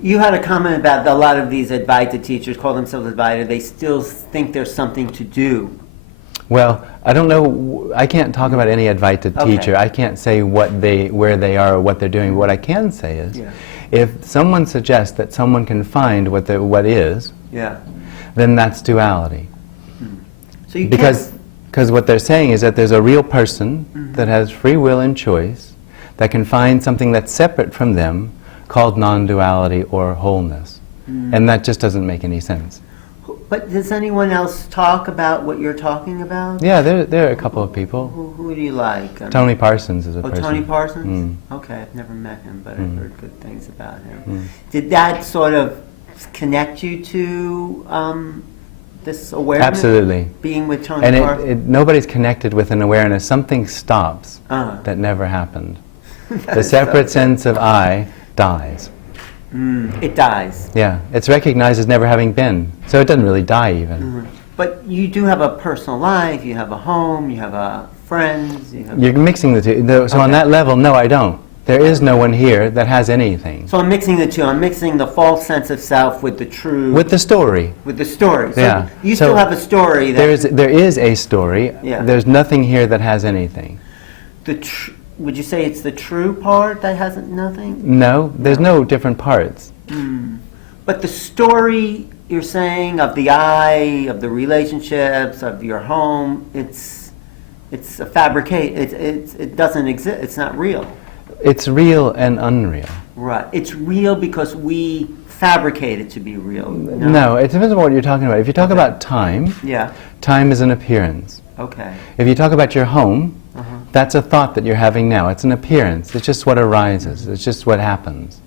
You had a comment about a lot of these Advaita teachers call themselves Advaita. They still think there's something to do. Well, I don't know. I can't talk about any Advaita teacher. I can't say where they are or what they're doing. What I can say is, if someone suggests that someone can find what is, then that's duality. So you because what they're saying is that there's a real person that has free will and choice that can find something that's separate from them called non-duality or wholeness. And that just doesn't make any sense. But does anyone else talk about what you're talking about? Yeah, there are a couple of people. Who do you like? Tony Parsons is a person. Tony Parsons? Okay, I've never met him, but I've heard good things about him. Did that sort of connect you to this awareness? Absolutely. Being with Tony Parsons? And nobody's connected with an awareness. Something stops that never happened. The separate sense of I dies. It dies. Yeah, it's recognized as never having been, so it doesn't really die even. But you do have a personal life, you have a home, you have friends. You're mixing the two. So on that level, no, I don't. There is no one here that has anything. So I'm mixing the two. I'm mixing the false sense of self with the true. With the story. With the story. So you still have a story. There is a story. There's nothing here that has anything. Would you say it's the true part that has nothing? No, there's no different parts. But the story you're saying of the I, of the relationships, of your home, it's a fabricate. It doesn't exist. It's not real. It's real and unreal. Right. It's real because we fabricate it to be real. No, it depends on what you're talking about. If you talk about time, time is an appearance. Okay. If you talk about your home, that's a thought that you're having now. It's an appearance. It's just what arises. It's just what happens.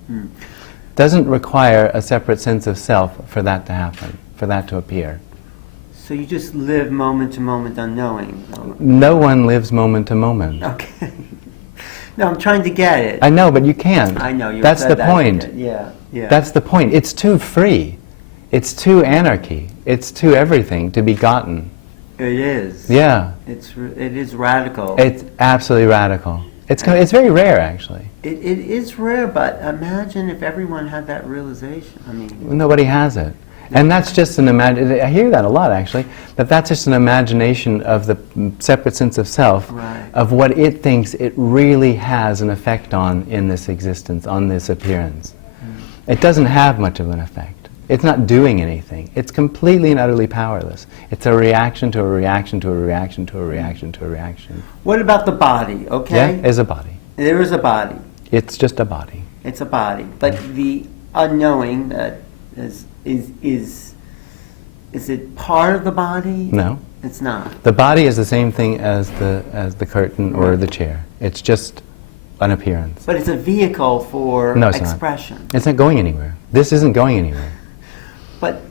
Doesn't require a separate sense of self for that to happen, for that to appear. So you just live moment to moment unknowing. No one lives moment to moment. Okay. No, I'm trying to get it. I know, but you can't. I know. That's the point. Yeah. That's the point. It's too free. It's too anarchy. It's too everything to be gotten. It is. Yeah. It is radical. It's absolutely radical. It's very rare, actually. It is rare, but imagine if everyone had that realization. I mean, nobody has it, and that's just an I hear that a lot, actually. That's just an imagination of the separate sense of self, of what it thinks it really has an effect on in this existence, on this appearance. It doesn't have much of an effect. It's not doing anything. It's completely and utterly powerless. It's a reaction to a reaction to a reaction to a reaction to a reaction. What about the body, okay? Yeah, is a body. There is a body. It's just a body. It's a body. But the unknowing that is it part of the body? No. It's not. The body is the same thing as the curtain or the chair. It's just an appearance. But it's a vehicle for expression. It's not going anywhere. This isn't going anywhere. But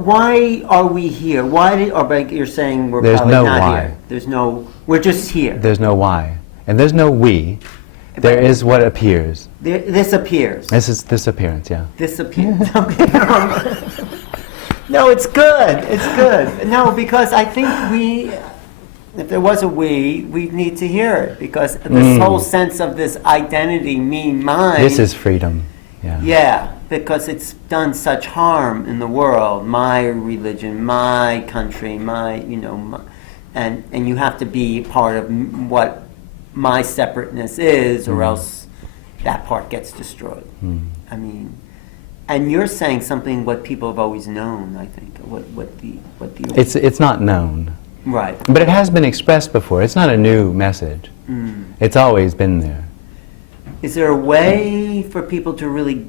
why are we here? You're saying we're probably not here. There's no. We're just here. There's no why, and there's no we. There is what appears. This appears. This appearance, yeah. This appears. Okay. No, it's good. It's good. No, because I think if there was a we need to hear it, because this whole sense of this identity, me, mine. This is freedom. Yeah. Yeah, because it's done such harm in the world. My religion, my country, and you have to be part of what my separateness is, or else that part gets destroyed. I mean, and you're saying something what people have always known. I think what the. It's not known. Right. But it has been expressed before. It's not a new message. It's always been there. Is there a way for people to really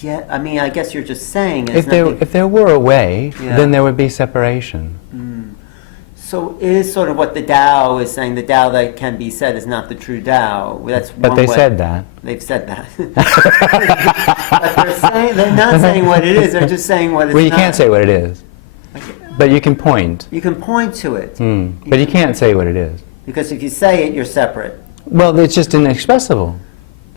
get? I mean, I guess you're just saying. If there were a way, then there would be separation. So it is sort of what the Tao is saying. The Tao that can be said is not the true Tao. That's but one they way. said that. They've said that. But they're not saying what it is. They're just saying what it's not. Well, you can't say what it is. But you can point. You can point to it. But you can't say what it is. Because if you say it, you're separate. Well, it's just inexpressible.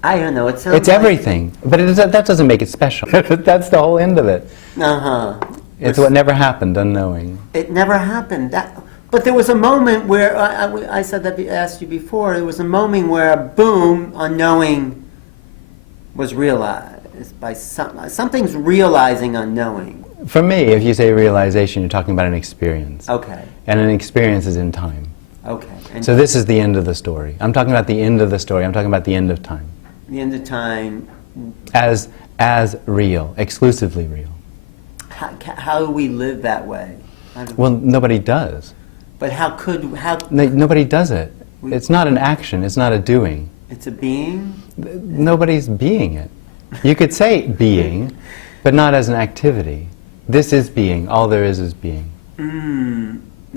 I don't know. It sounds it's everything. But that doesn't make it special. That's the whole end of it. It's what never happened, unknowing. It never happened. But there was a moment where, I said that, asked you before, there was a moment where, boom, unknowing was realized. is by something's realizing unknowing. For me, if you say realization, you're talking about an experience. Okay. And an experience is in time. Okay. And So this is the end of the story. I'm talking about the end of the story. I'm talking about the end of time. the end of time. As real, exclusively real. How do we live that way? Well, nobody does. But how? Nobody does it. It's not an action. It's not a doing. It's a being. Nobody's being it. You could say being, but not as an activity. This is being. All there is being.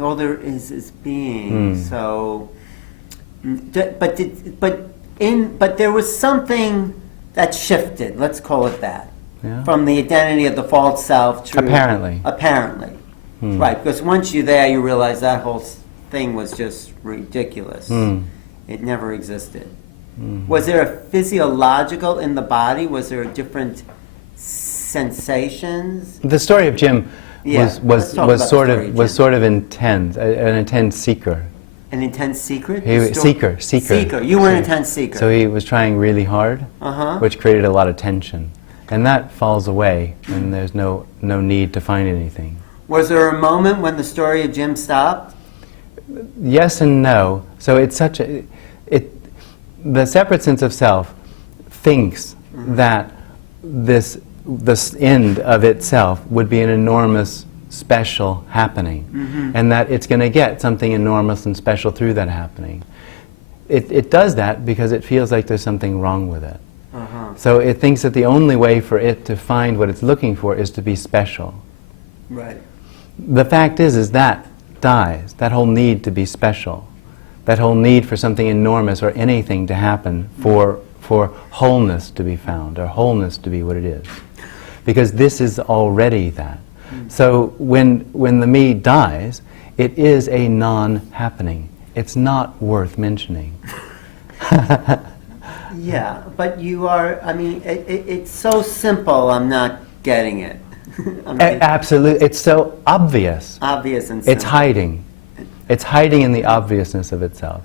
All there is being. So, but there was something that shifted. Let's call it that. Yeah. From the identity of the false self to Apparently. Right, because once you're there, you realize that whole thing was just ridiculous. It never existed. Was there a physiological in the body? Was there different sensations? The story of Jim was sort of intense, an intense seeker. An intense secret? Seeker. You were an intense seeker. So he was trying really hard, which created a lot of tension. And that falls away, and there's no need to find anything. Was there a moment when the story of Jim stopped? Yes and no. So it's the separate sense of self thinks that this end of itself would be an enormous special happening, and that it's going to get something enormous and special through that happening. It does that because it feels like there's something wrong with it. So it thinks that the only way for it to find what it's looking for is to be special. Right. The fact is that dies, that whole need to be special, that whole need for something enormous or anything to happen for wholeness to be found, or wholeness to be what it is. Because this is already that. So when the me dies, it is a non-happening. It's not worth mentioning. Yeah, but you are, I mean, it's so simple, I'm not getting it. I mean, Absolutely. It's so obvious. Obvious and simple. It's hiding. It's hiding in the obviousness of itself.